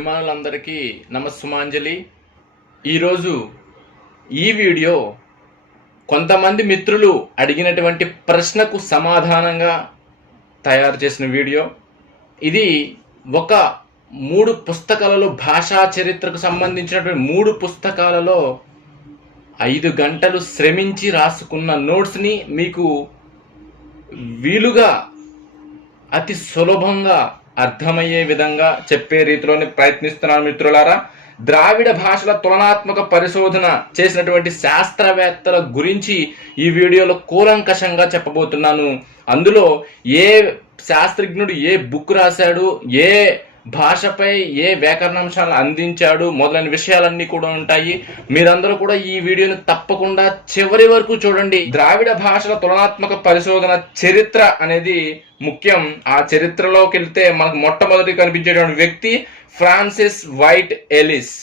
అభిమానులందరికీ నమస్సుమాంజలి. ఈరోజు ఈ వీడియో కొంతమంది మిత్రులు అడిగినటువంటి ప్రశ్నకు సమాధానంగా తయారు చేసిన వీడియో. ఇది ఒక 3 పుస్తకాలలో, భాషా చరిత్రకు సంబంధించినటువంటి 3 పుస్తకాలలో 5 గంటలు శ్రమించి రాసుకున్న నోట్స్ని మీకు వీలుగా అతి సులభంగా అర్థమయ్యే విధంగా చెప్పే రీతిలోనే ప్రయత్నిస్తున్నాను మిత్రులారా. ద్రావిడ భాషల తులనాత్మక పరిశోధన చేసినటువంటి శాస్త్రవేత్తల గురించి ఈ వీడియోలో కూలంకషంగా చెప్పబోతున్నాను. అందులో ఏ శాస్త్రజ్ఞుడు ఏ బుక్ రాశాడు, ఏ భాషపై ఏ వ్యాకరణాంశాలను అందించాడు మొదలైన విషయాలన్నీ కూడా ఉంటాయి. మీరందరూ కూడా ఈ వీడియోని తప్పకుండా చివరి వరకు చూడండి. ద్రావిడ భాషల తులనాత్మక పరిశోధన చరిత్ర అనేది ముఖ్యం. ఆ చరిత్రలోకి వెళ్తే మనకు మొట్టమొదటి కనిపించేటువంటి వ్యక్తి ఫ్రాన్సిస్ వైట్ ఎలిస్.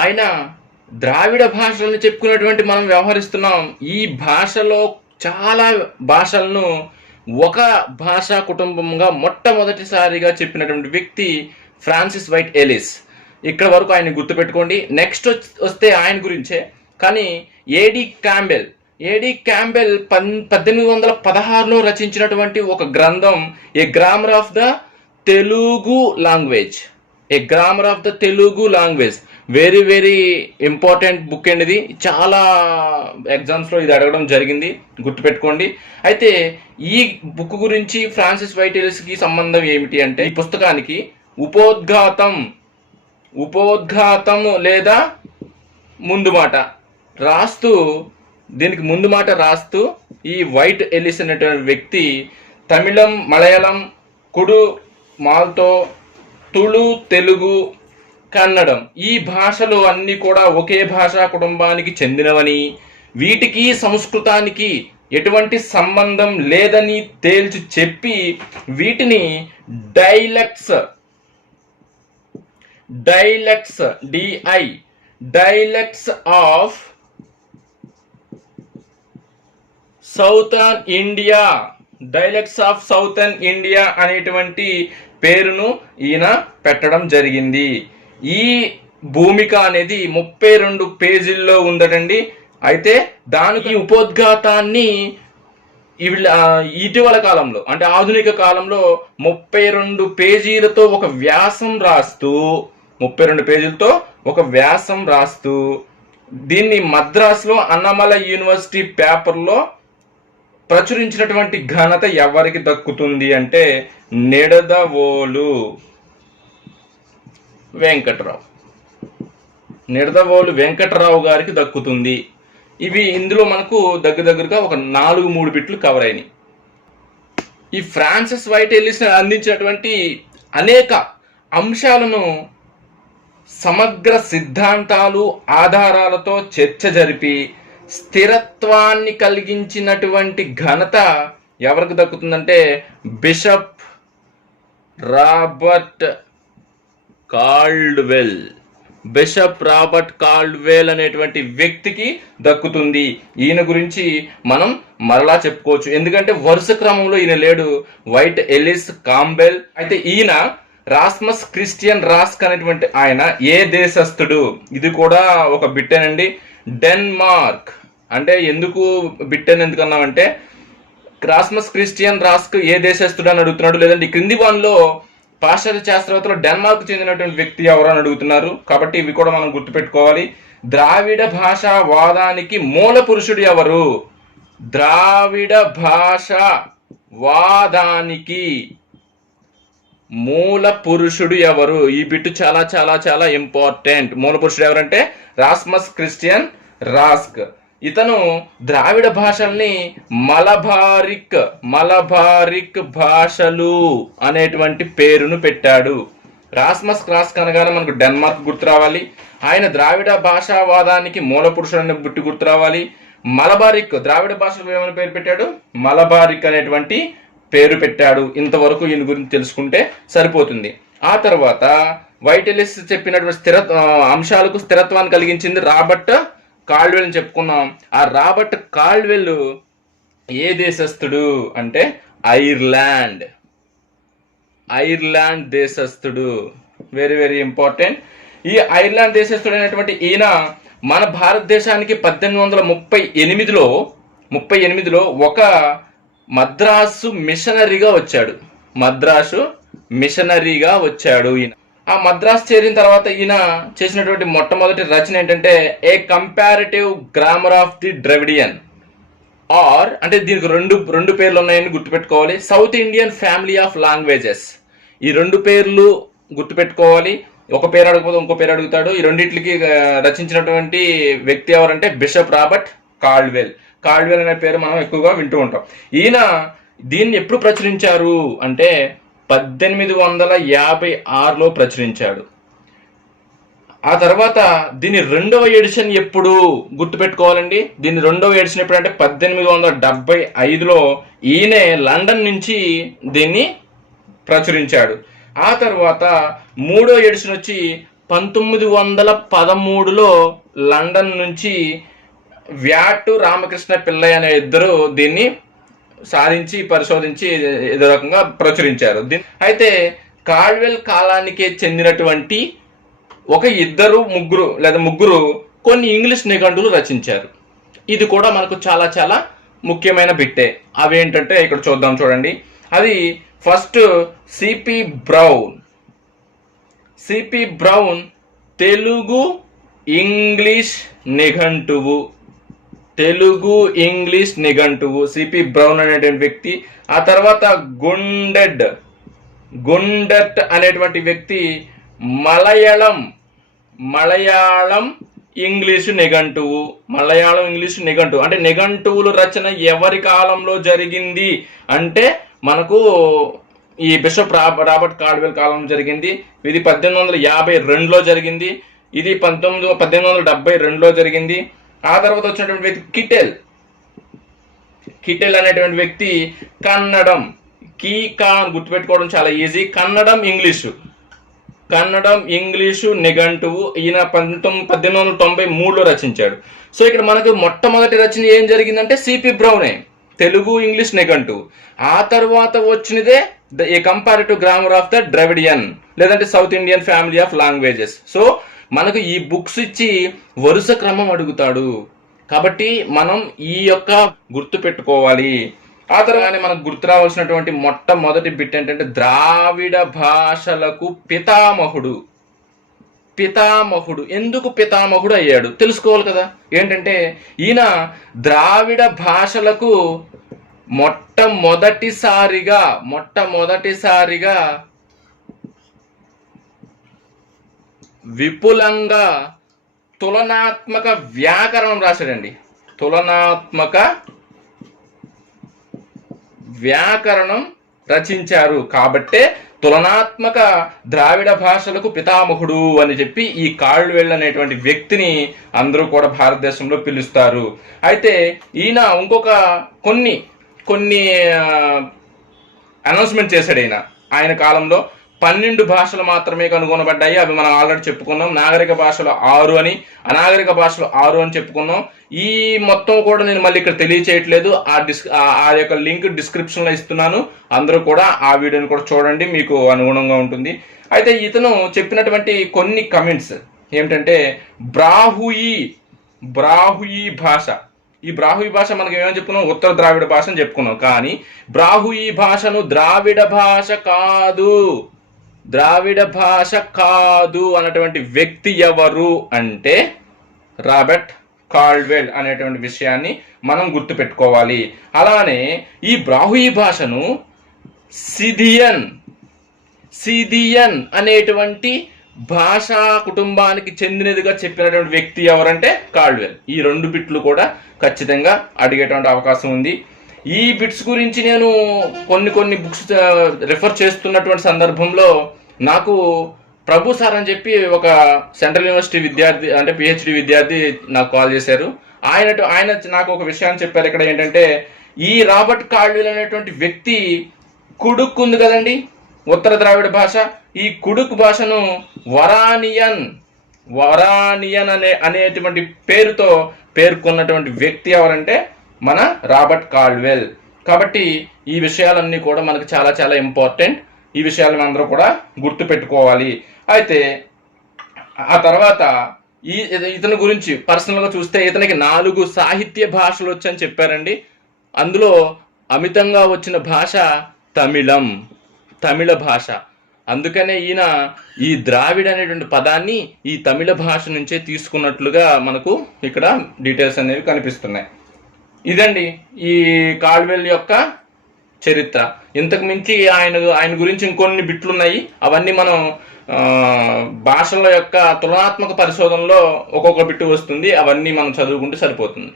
ఆయన ద్రావిడ భాషలను చెప్పుకున్నటువంటి మనం వ్యవహరిస్తున్నాం. ఈ భాషలో చాలా భాషలను ఒక భాషా కుటుంబంగా మొట్టమొదటిసారిగా చెప్పినటువంటి వ్యక్తి ఫ్రాన్సిస్ వైట్ ఎలిస్. ఇక్కడ వరకు ఆయన గుర్తుపెట్టుకోండి. నెక్స్ట్ వస్తే ఆయన గురించే, కానీ ఏడి క్యాంబెల్ 1816లో రచించినటువంటి ఒక గ్రంథం a grammar of the Telugu language. Very very important book అండి. ఇది చాలా ఎగ్జామ్స్లో ఇది అడగడం జరిగింది, గుర్తుపెట్టుకోండి. అయితే ఈ బుక్ గురించి ఫ్రాన్సిస్ వైట్ ఎలిస్కి సంబంధం ఏమిటి అంటే, ఈ పుస్తకానికి ఉపోద్ఘాతం లేదా ముందు మాట రాస్తూ ఈ వైట్ ఎలిస్ అనేటువంటి వ్యక్తి తమిళం, మలయాళం, కుడు, మాల్తో, తుళు, తెలుగు, కన్నడం ఈ భాషలు అన్నీ కూడా ఒకే భాషా కుటుంబానికి చెందినవని, వీటికి సంస్కృతానికి ఎటువంటి సంబంధం లేదని తేల్చి చెప్పి వీటిని డైలెక్ట్స్ ఆఫ్ సౌతర్న్ ఇండియా అనేటువంటి పేరును ఈయన పెట్టడం జరిగింది. ఈ భూమిక అనేది 32 పేజీల్లో ఉందటండి. అయితే దానికి ఉపోద్ఘాతాన్ని ఇటీవల కాలంలో అంటే ఆధునిక కాలంలో 32 పేజీలతో ఒక వ్యాసం రాస్తూ దీన్ని మద్రాసులో అన్నమల యూనివర్సిటీ పేపర్లో ప్రచురించినటువంటి ఘనత ఎవరికి దక్కుతుంది అంటే నిడదవోలు వెంకటరావు గారికి దక్కుతుంది. ఇందులో మనకు దగ్గరగా ఒక 4-3 బిట్లు కవర్ అయినాయి. ఈ ఫ్రాన్సిస్ వైట్ ఎలిస్ అందించినటువంటి అనేక అంశాలను సమగ్ర సిద్ధాంతాలు, ఆధారాలతో చర్చ జరిపి స్థిరత్వాన్ని కలిగించినటువంటి ఘనత ఎవరికి దక్కుతుందంటే బిషప్ రాబర్ట్ కాల్డ్వెల్ అనేటువంటి వ్యక్తికి దక్కుతుంది. ఈయన గురించి మనం మరలా చెప్పుకోవచ్చు, ఎందుకంటే వరుస క్రమంలో ఈయన లేడు. Whyte Ellis, Campbell. అయితే ఈయన రాస్మస్ క్రిస్టియన్ రాస్క్ అనేటువంటి ఆయన ఏ దేశస్థుడు, ఇది కూడా ఒక బిట్టేనండి. డెన్మార్క్. అంటే ఎందుకు బిట్టెన్ ఎందుకన్నామంటే, రాస్మస్ క్రిస్టియన్ రాస్క్ ఏ దేశస్థుడు అని అడుగుతున్నాడు. లేదంటే ఈ క్రింది వాన్లో పాశ్చాత్య శాస్త్రవేత్తలు డెన్మార్క్ చెందినటువంటి వ్యక్తి ఎవరు అని అడుగుతున్నారు. కాబట్టి ఇవి కూడా మనం గుర్తుపెట్టుకోవాలి. ద్రావిడ భాషా వాదానికి మూల పురుషుడు ఎవరు? ద్రావిడ భాష వాదానికి మూల పురుషుడు ఎవరు? ఈ బిట్టు చాలా చాలా చాలా ఇంపార్టెంట్. మూల పురుషుడు ఎవరంటే రాస్మస్ క్రిస్టియన్ రాస్క్. ఇతను ద్రావిడ భాషల్ని మలబారిక్ భాషలు అనేటువంటి పేరును పెట్టాడు. రాస్మస్ రాస్క్ అనగానే మనకు డెన్మార్క్ గుర్తు రావాలి. ఆయన ద్రావిడ భాషావాదానికి మూల పురుషుడు అనే బిట్టు గుర్తు రావాలి. మలబారిక్, ద్రావిడ భాషలు ఏమైనా పేరు పెట్టాడు? మలబారిక్ అనేటువంటి పేరు పెట్టాడు. ఇంతవరకు ఈయన గురించి తెలుసుకుంటే సరిపోతుంది. ఆ తర్వాత వైట్ ఎలిస్ చెప్పినటువంటి అంశాలకు స్థిరత్వాన్ని కలిగించింది రాబర్ట్ కాల్డ్వెల్ అని చెప్పుకున్నాం. ఆ రాబర్ట్ కాల్డ్వెల్ ఏ దేశస్థుడు అంటే ఐర్లాండ్ దేశస్థుడు. Very very important. ఈ ఐర్లాండ్ దేశస్థుడైనటువంటి ఈయన మన భారతదేశానికి 1838లో ఒక మద్రాసు మిషనరీగా వచ్చాడు ఈయన. ఆ మద్రాసు చేరిన తర్వాత ఈయన చేసినటువంటి మొట్టమొదటి రచన ఏంటంటే a comparative grammar of the Dravidian, or అంటే దీనికి రెండు పేర్లు ఉన్నాయని గుర్తుపెట్టుకోవాలి. South Indian family of languages. ఈ రెండు పేర్లు గుర్తుపెట్టుకోవాలి. ఒక పేరు అడగకపోతే ఇంకో పేరు అడుగుతాడు. ఈ రెండింటికి రచించినటువంటి వ్యక్తి ఎవరంటే బిషప్ రాబర్ట్ కాల్డ్వెల్ అనే పేరు మనం ఎక్కువగా వింటూ ఉంటాం. ఈయన దీన్ని ఎప్పుడు ప్రచురించారు అంటే 1856లో ప్రచురించాడు. ఆ తర్వాత దీని రెండవ ఎడిషన్ ఎప్పుడు గుర్తుపెట్టుకోవాలండి. దీని రెండవ ఎడిషన్ ఎప్పుడు అంటే 1875లో ఈయనే లండన్ నుంచి దీన్ని ప్రచురించాడు. ఆ తర్వాత మూడో ఎడిషన్ వచ్చి 1913లో లండన్ నుంచి వ్యాటు రామకృష్ణ పిల్లయ్య అనే ఇద్దరు దీన్ని సాధించి పరిశోధించి ఏదో రకంగా ప్రచురించారు. అయితే కాల్డ్వెల్ కాలానికే చెందినటువంటి ఒక ముగ్గురు కొన్ని ఇంగ్లీష్ నిఘంటువులు రచించారు. ఇది కూడా మనకు చాలా చాలా ముఖ్యమైన బిట్టే. అవేంటంటే ఇక్కడ చూద్దాం చూడండి. అది first C P Brown Telugu English నిఘంటువు సిపి బ్రౌన్ అనేటువంటి వ్యక్తి. ఆ తర్వాత గుండెట్ అనేటువంటి వ్యక్తి మలయాళం ఇంగ్లీషు నిఘంటువు అంటే నిఘంటువులు రచన ఎవరి కాలంలో జరిగింది అంటే మనకు ఈ బిషప్ రాబర్ట్ కాల్డ్వెల్ కాలంలో జరిగింది. ఇది 1852లో జరిగింది. ఇది 1872లో జరిగింది. ఆ తర్వాత వచ్చినటువంటి వ్యక్తి కిటెల్ అనేటువంటి వ్యక్తి కన్నడం గుర్తుపెట్టుకోవడం చాలా ఈజీ. కన్నడం ఇంగ్లీషు నిఘంటువు ఈయన 1893లో రచించాడు. సో ఇక్కడ మనకు మొట్టమొదటి రచన ఏం జరిగిందంటే సిపి బ్రౌనే తెలుగు ఇంగ్లీష్ నిఘంటువు. ఆ తర్వాత వచ్చినదే a comparative grammar of the Dravidian లేదంటే South Indian family of languages. So మనకు ఈ బుక్స్ ఇచ్చి వరుస క్రమం అడుగుతాడు కాబట్టి మనం ఈ యొక్క గుర్తు పెట్టుకోవాలి. ఆ తర్వాత మనకు గుర్తు రావాల్సినటువంటి మొట్టమొదటి బిట్ ఏంటంటే ద్రావిడ భాషలకు పితామహుడు. ఎందుకు పితామహుడు అయ్యాడు తెలుసుకోవాలి కదా. ఏంటంటే ఈయన ద్రావిడ భాషలకు మొట్టమొదటిసారిగా విపులంగా తులనాత్మక వ్యాకరణం రాశాడండి. తులనాత్మక వ్యాకరణం రచించారు కాబట్టే తులనాత్మక ద్రావిడ భాషలకు పితామహుడు అని చెప్పి ఈ కాల్డ్వెల్ అనేటువంటి వ్యక్తిని అందరూ కూడా భారతదేశంలో పిలుస్తారు. అయితే ఈయన ఇంకొక కొన్ని అనౌన్స్మెంట్ చేశాడు. ఆయన కాలంలో 12 భాషలు మాత్రమే కనుగొనబడ్డాయి. అవి మనం ఆల్రెడీ చెప్పుకున్నాం. నాగరిక భాషలు 6 అని, అనాగరిక భాషలు 6 అని చెప్పుకున్నాం. ఈ మొత్తం కూడా నేను మళ్ళీ ఇక్కడ తెలియచేయట్లేదు. ఆ యొక్క లింక్ డిస్క్రిప్షన్ లో ఇస్తున్నాను. అందరూ కూడా ఆ వీడియోని కూడా చూడండి, మీకు అనుగుణంగా ఉంటుంది. అయితే ఇతను చెప్పినటువంటి కొన్ని కమెంట్స్ ఏమిటంటే బ్రాహుయి భాష. ఈ బ్రాహుయి భాష మనకి ఏమని చెప్పుకున్నాం, ఉత్తర ద్రావిడ భాష అని చెప్పుకున్నాం. కానీ బ్రాహుయి భాషను ద్రావిడ భాష కాదు అన్నటువంటి వ్యక్తి ఎవరు అంటే రాబర్ట్ కాల్డ్వెల్ అనేటువంటి విషయాన్ని మనం గుర్తు పెట్టుకోవాలి. అలానే ఈ బ్రాహుయి భాషను సిథియన్ అనేటువంటి భాషా కుటుంబానికి చెందినదిగా చెప్పినటువంటి వ్యక్తి ఎవరంటే కాల్డ్వెల్. ఈ 2 బిట్లు కూడా ఖచ్చితంగా అడిగేటువంటి అవకాశం ఉంది. ఈ బిట్స్ గురించి నేను కొన్ని బుక్స్ రిఫర్ చేస్తున్నటువంటి సందర్భంలో నాకు ప్రభు సార్ అని చెప్పి ఒక సెంట్రల్ యూనివర్సిటీ విద్యార్థి అంటే పిహెచ్డి విద్యార్థి నాకు కాల్ చేశారు. ఆయన నాకు ఒక విషయాన్ని చెప్పారు. ఇక్కడ ఏంటంటే ఈ రాబర్ట్ కాల్డ్వెల్ అనేటువంటి వ్యక్తి కుడుక్ ఉంది కదండి, ఉత్తర ద్రావిడ భాష. ఈ కుడుక్ భాషను వరానియన్ అనేటువంటి పేరుతో పేర్కొన్నటువంటి వ్యక్తి ఎవరంటే మన రాబర్ట్ కాల్డ్వెల్. కాబట్టి ఈ విషయాలన్నీ కూడా మనకు చాలా చాలా ఇంపార్టెంట్. ఈ విషయాలను అందరూ కూడా గుర్తు పెట్టుకోవాలి. అయితే ఆ తర్వాత ఇతని గురించి పర్సనల్గా చూస్తే ఇతనికి 4 సాహిత్య భాషలు వచ్చని చెప్పారండి. అందులో అమితంగా వచ్చిన భాష తమిళ భాష. అందుకనే ఈయన ఈ ద్రావిడ అనేటువంటి పదాన్ని ఈ తమిళ భాష నుంచే తీసుకున్నట్లుగా మనకు ఇక్కడ డీటెయిల్స్ అనేవి కనిపిస్తున్నాయి. ఇదండి ఈ కాల్డ్వెల్ యొక్క చరిత్ర. ఇంతకు మించి ఆయన గురించి ఇంకొన్ని బిట్లున్నాయి. అవన్నీ మనం భాషల యొక్క తులనాత్మక పరిశోధనలో ఒక్కొక్క బిట్టు వస్తుంది. అవన్నీ మనం చదువుకుంటే సరిపోతుంది.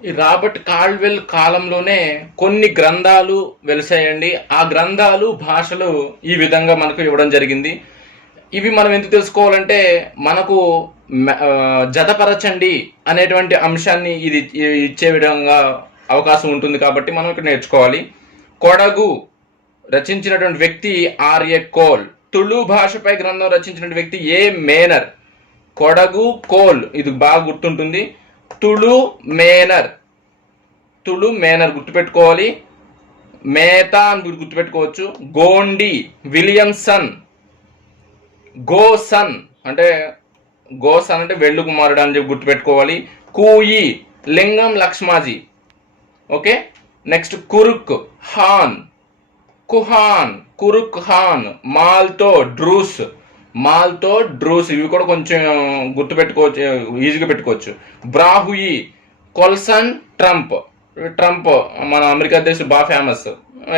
ఈ రాబర్ట్ కాల్డ్వెల్ కాలంలోనే కొన్ని గ్రంథాలు వెలిసాయండి. ఆ గ్రంథాలు భాషలు ఈ విధంగా మనకు ఇవ్వడం జరిగింది. ఇవి మనం ఎందుకు తెలుసుకోవాలంటే మనకు జతపరచండి అనేటువంటి అంశాన్ని ఇది ఇచ్చే విధంగా అవకాశం ఉంటుంది కాబట్టి మనం ఇక్కడ నేర్చుకోవాలి. కొడగు రచించినటువంటి వ్యక్తి ఆర్ఏ కోల్. తుళు భాషపై గ్రంథం రచించినటువంటి వ్యక్తి ఏ మేనర్. కొడగు కోల్ ఇది బాగా గుర్తుంటుంది. తుళు మేనర్ గుర్తుపెట్టుకోవాలి. మేతా అని గుర్తుపెట్టుకోవచ్చు. గోండి విలియమ్సన్. గోసన్ అంటే వెళ్ళు కుమారుడు అని చెప్పి గుర్తుపెట్టుకోవాలి. కూయి లింగం లక్ష్మాజీ. ఓకే, నెక్స్ట్ కురుక్ హాన్. మాల్తో డ్రూస్. ఇవి కూడా కొంచెం గుర్తుపెట్టుకోవచ్చు, ఈజీగా పెట్టుకోవచ్చు. బ్రాహుయి కొల్సన్ ట్రంప్ మన అమెరికా దేశం బాగా ఫేమస్.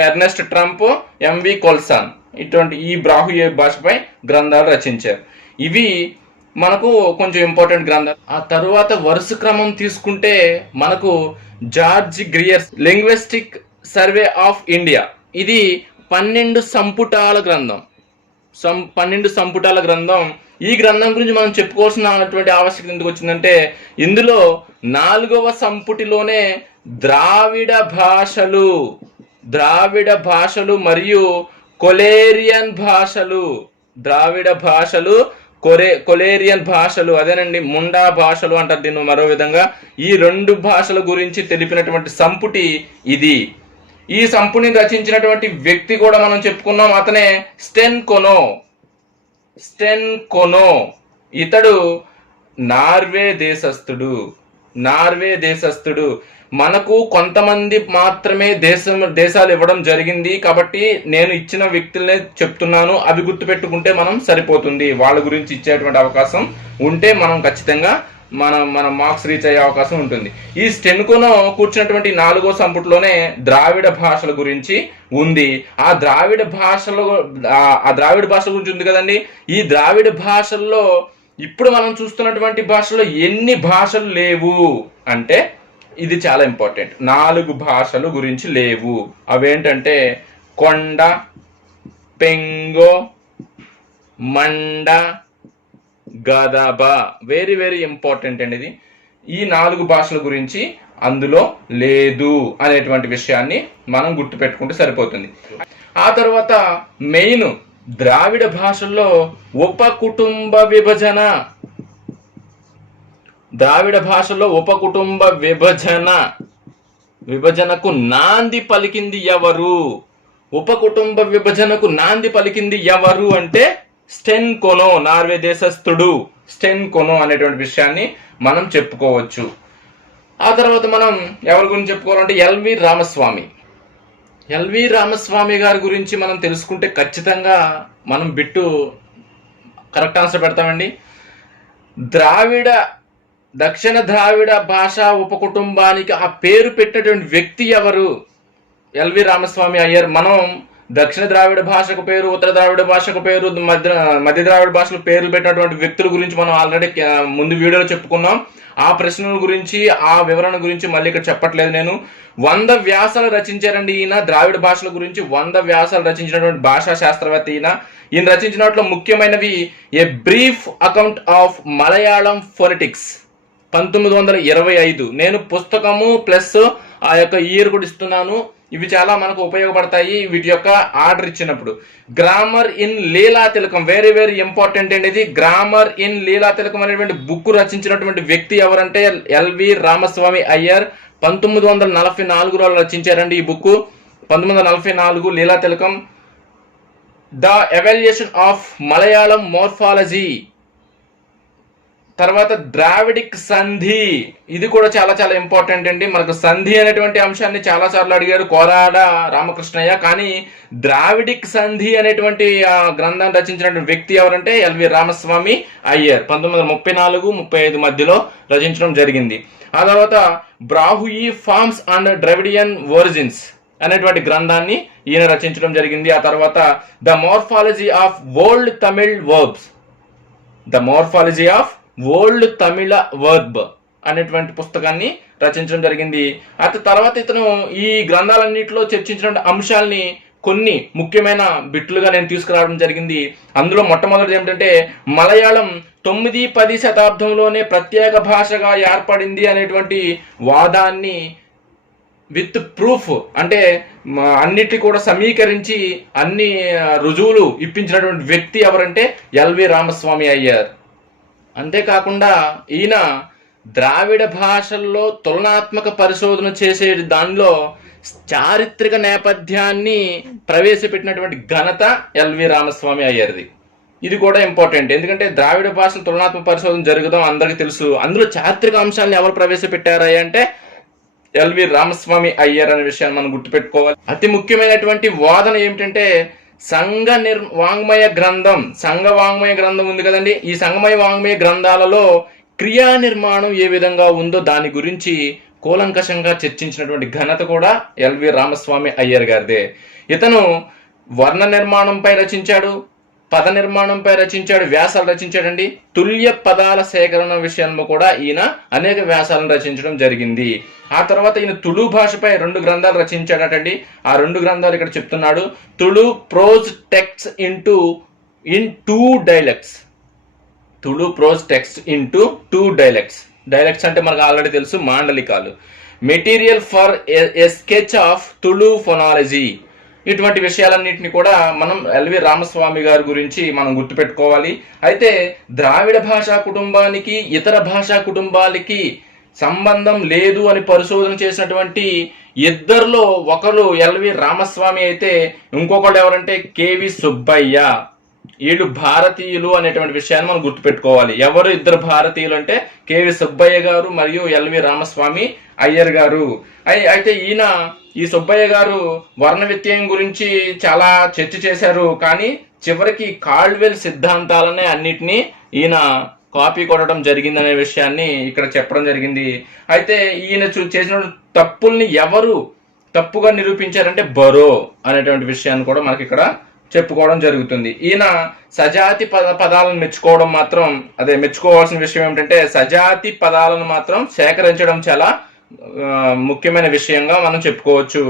ఎర్నెస్ట్ ట్రంప్, ఎంవి కొల్సన్ ఇటువంటి ఈ బ్రాహుయి భాషపై గ్రంథాలు రచించారు. ఇవి మనకు కొంచెం ఇంపార్టెంట్ గ్రంథాలు. ఆ తరువాత వరుస క్రమం తీసుకుంటే మనకు George Grierson linguistic survey of India. ఇది 12 సంపుటాల గ్రంథం. 12 సంపుటాల గ్రంథం. ఈ గ్రంథం గురించి మనం చెప్పుకోవాల్సినటువంటి ఆవశ్యకత ఎందుకు వచ్చిందంటే ఇందులో 4వ సంపుటిలోనే ద్రావిడ భాషలు మరియు కొలేరియన్ భాషలు అదేనండి ముండా భాషలు అంటారు దీన్ని మరో విధంగా. ఈ 2 భాషల గురించి తెలిపినటువంటి సంపుటి ఇది. ఈ సంపుటిని రచించినటువంటి వ్యక్తి కూడా మనం చెప్పుకున్నాం, అతనే స్టెన్ కొనో. ఇతడు నార్వే దేశస్థుడు. మనకు కొంతమంది మాత్రమే దేశాలు ఇవ్వడం జరిగింది కాబట్టి నేను ఇచ్చిన వ్యక్తులనే చెప్తున్నాను. అవి గుర్తుపెట్టుకుంటే మనం సరిపోతుంది. వాళ్ళ గురించి ఇచ్చేటువంటి అవకాశం ఉంటే మనం ఖచ్చితంగా మన మార్క్స్ రీచ్ అయ్యే అవకాశం ఉంటుంది. ఈ స్టెన్కోనో కూర్చున్నటువంటి 4వ సంపుటిలోనే ద్రావిడ భాషల గురించి ఉంది. ఆ ద్రావిడ భాషల గురించి ఉంది కదండి. ఈ ద్రావిడ భాషల్లో ఇప్పుడు మనం చూస్తున్నటువంటి భాషల్లో ఎన్ని భాషలు లేవు అంటే ఇది చాలా ఇంపార్టెంట్. 4 భాషలు గురించి లేవు. అవేంటంటే కొండ, పెంగో, మండ, గదబ. వెరీ వెరీ ఇంపార్టెంట్ అండి ఇది. ఈ 4 భాషల గురించి అందులో లేదు అనేటువంటి విషయాన్ని మనం గుర్తుపెట్టుకుంటే సరిపోతుంది. ఆ తర్వాత మెయిన్ ద్రావిడ భాషల్లో ఉపకుటుంబ విభజన. ద్రావిడ భాషలో ఉపకుటుంబ విభజనకు నాంది పలికింది ఎవరు? ఉపకుటుంబ విభజనకు నాంది పలికింది ఎవరు అంటే స్టెన్ కొనో, నార్వే దేశస్థుడు స్టెన్ కొనో అనేటువంటి విషయాన్ని మనం చెప్పుకోవచ్చు. ఆ తర్వాత మనం ఎవరి గురించి చెప్పుకోవాలంటే ఎల్వి రామస్వామి గారి గురించి మనం తెలుసుకుంటే ఖచ్చితంగా మనం బిట్టు కరెక్ట్ ఆన్సర్ పెడతామండి. దక్షిణ ద్రావిడ భాషా ఉపకుటుంబానికి ఆ పేరు పెట్టినటువంటి వ్యక్తి ఎవరు? ఎల్వి రామస్వామి అయ్యర్. మనం దక్షిణ ద్రావిడ భాషకు పేరు, ఉత్తర ద్రావిడ భాషకు పేరు, మధ్య ద్రావిడ భాషకు పేర్లు పెట్టినటువంటి వ్యక్తుల గురించి మనం ఆల్రెడీ ముందు వీడియోలో చెప్పుకున్నాం. ఆ ప్రశ్నల గురించి ఆ వివరణ గురించి మళ్ళీ ఇక్కడ చెప్పట్లేదు నేను. 100 వ్యాసాలు రచించారండి ఈయన. ద్రావిడ భాషల గురించి 100 వ్యాసాలు రచించినటువంటి భాషా శాస్త్రవేత్త ఈయన రచించినట్లు ముఖ్యమైనవి a brief account of Malayalam phonetics 1925. నేను పుస్తకము ప్లస్ ఆ యొక్క ఇయర్ కూడా ఇస్తున్నాను. ఇవి చాలా మనకు ఉపయోగపడతాయి వీటి యొక్క ఆర్డర్ ఇచ్చినప్పుడు. గ్రామర్ ఇన్ లీలా తిలకం, వెరీ వెరీ ఇంపార్టెంట్ అండి ఇది. గ్రామర్ ఇన్ లీలా తిలకం అనేటువంటి బుక్ రచించినటువంటి వ్యక్తి ఎవరంటే ఎల్వి రామస్వామి అయ్యర్. 1944లో రచించారండి ఈ బుక్. 1944 లీలా తిలకం. ద ఎవాల్యుయేషన్ ఆఫ్ మలయాళం మోర్ఫాలజీ, తర్వాత ద్రావిడిక్ సంధి, ఇది కూడా చాలా చాలా ఇంపార్టెంట్ అండి. మనకు సంధి అనేటువంటి అంశాన్ని చాలా సార్లు అడిగారు కోరాడ రామకృష్ణయ్య. కానీ ద్రావిడిక్ సంధి అనేటువంటి గ్రంథాన్ని రచించినటువంటి వ్యక్తి ఎవరంటే ఎల్వి రామస్వామి అయ్యర్ 1934-35 మధ్యలో రచించడం జరిగింది. ఆ తర్వాత Brahui forms and Dravidian origins అనేటువంటి గ్రంథాన్ని ఈయన రచించడం జరిగింది. ఆ తర్వాత the morphology of old Tamil verbs, the morphology of old Tamil verb అనేటువంటి పుస్తకాన్ని రచించడం జరిగింది. తర్వాత ఇతను ఈ గ్రంథాలన్నింటిలో చర్చించిన అంశాలని కొన్ని ముఖ్యమైన బిట్లుగా నేను తీసుకురావడం జరిగింది. అందులో మొట్టమొదటిది ఏమిటంటే మలయాళం 9-10 శతాబ్దంలోనే ప్రత్యేక భాషగా ఏర్పడింది అనేటువంటి వాదాన్ని విత్ ప్రూఫ్, అంటే అన్నిటి కూడా సమీకరించి అన్ని రుజువులు ఇప్పించినటువంటి వ్యక్తి ఎవరంటే ఎల్వి రామస్వామి అయ్యర్. అంతేకాకుండా ఈయన ద్రావిడ భాషల్లో తులనాత్మక పరిశోధన చేసే దానిలో చారిత్రక నేపథ్యాన్ని ప్రవేశపెట్టినటువంటి ఘనత ఎల్వి రామస్వామి అయ్యర్ది. ఇది కూడా ఇంపార్టెంట్, ఎందుకంటే ద్రావిడ భాషల తులనాత్మక పరిశోధన జరుగుదాం అందరికీ తెలుసు. అందులో చారిత్రక అంశాలను ఎవరు ప్రవేశపెట్టారా అంటే ఎల్వి రామస్వామి అయ్యర్ అనే విషయాన్ని మనం గుర్తుపెట్టుకోవాలి. అతి ముఖ్యమైనటువంటి వాదన ఏమిటంటే వాంగ్మయ గ్రంథం, సంఘ వాంగ్మయ గ్రంథం ఉంది కదండి. ఈ సంఘమయ వాంగ్మయ గ్రంథాలలో క్రియా నిర్మాణం ఏ విధంగా ఉందో దాని గురించి కూలంకషంగా చర్చించినటువంటి ఘనత కూడా ఎల్వి రామస్వామి అయ్యర్ గారిదే. ఇతను వర్ణ నిర్మాణంపై రచించాడు, పద నిర్మాణంపై రచించాడు, వ్యాసాలు రచించాడండి. తుల్య పదాల సేకరణ విషయంలో కూడా ఈయన అనేక వ్యాసాలను రచించడం జరిగింది. ఆ తర్వాత ఈయన తుళు భాషపై 2 గ్రంథాలు రచించాడటండి. ఆ 2 గ్రంథాలు ఇక్కడ చెప్తున్నాడు. Tulu prose text in 2 dialects, Tulu prose text in 2 dialects. Dialects అంటే మనకు ఆల్రెడీ తెలుసు, మాండలికాలు. Material for a sketch of Tulu phonology, ఇటువంటి విషయాలన్నింటినీ కూడా మనం ఎల్వి రామస్వామి గారి గురించి మనం గుర్తుపెట్టుకోవాలి. అయితే ద్రావిడ భాషా కుటుంబానికి ఇతర భాషా కుటుంబాలకి సంబంధం లేదు అని పరిశోధన చేసినటువంటి ఇద్దరిలో ఒకరు ఎల్వి రామస్వామి అయితే ఇంకొకళ్ళు ఎవరంటే కేవి సుబ్బయ్య. వీళ్ళు భారతీయులు అనేటువంటి విషయాన్ని మనం గుర్తుపెట్టుకోవాలి. ఎవరు ఇద్దరు భారతీయులు అంటే కేవి సుబ్బయ్య గారు మరియు ఎల్వి రామస్వామి అయ్యర్ గారు. అయితే ఈ సుబ్బయ్య గారు వర్ణ వ్యత్యయం గురించి చాలా చర్చ చేశారు. కానీ చివరికి కాల్డ్వెల్ సిద్ధాంతాలనే అన్నిటినీ ఈయన కాపీ కొట్టడం జరిగిందనే విషయాన్ని ఇక్కడ చెప్పడం జరిగింది. అయితే ఈయన చేసిన తప్పుల్ని ఎవరు తప్పుగా నిరూపించారంటే బరో అనేటువంటి విషయాన్ని కూడా మనకి ఇక్కడ చెప్పుకోవడం జరుగుతుంది. ఈయన సజాతి పదాలను మెచ్చుకోవాల్సిన విషయం ఏమిటంటే సజాతి పదాలను మాత్రం సేకరించడం చాలా ముఖ్యమైన విషయంగా మనం చెప్పుకోవచ్చు.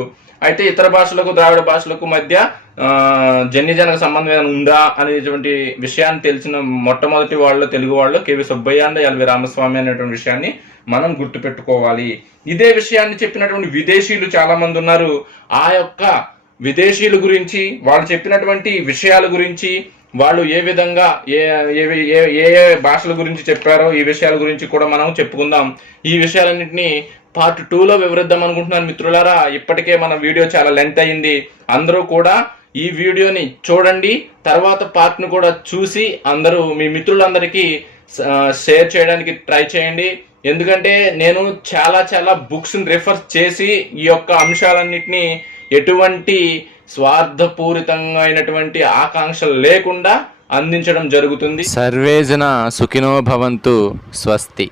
అయితే ఇతర భాషలకు ద్రావిడ భాషలకు మధ్య జన్యజనక సంబంధం ఉందా అనేటువంటి విషయాన్ని తెలిసిన మొట్టమొదటి వాళ్ళు తెలుగు వాళ్ళు K V Subbaiah and L V Ramaswamy అనేటువంటి విషయాన్ని మనం గుర్తుపెట్టుకోవాలి. ఇదే విషయాన్ని చెప్పినటువంటి విదేశీయులు చాలా మంది ఉన్నారు. ఆ యొక్క విదేశీయుల గురించి, వాళ్ళు చెప్పినటువంటి విషయాల గురించి, వాళ్ళు ఏ విధంగా ఏ భాషల గురించి చెప్పారో ఈ విషయాల గురించి కూడా మనం చెప్పుకుందాం. ఈ విషయాలన్నింటినీ పార్ట్ 2లో వివరిద్దాం అనుకుంటున్నాను మిత్రులారా. ఇప్పటికే మన వీడియో చాలా లెంత్ అయింది. అందరూ కూడా ఈ వీడియోని చూడండి, తర్వాత పార్ట్ను కూడా చూసి అందరూ మీ మిత్రులందరికీ షేర్ చేయడానికి ట్రై చేయండి. ఎందుకంటే నేను చాలా బుక్స్ని రిఫర్ చేసి ఈ యొక్క అంశాలన్నింటినీ ఎటువంటి స్వార్థపూరితంగా అయినటువంటి ఆకాంక్షలు లేకుండా అందించడం జరుగుతుంది. సర్వేజన సుఖినో భవంతు. స్వస్తి.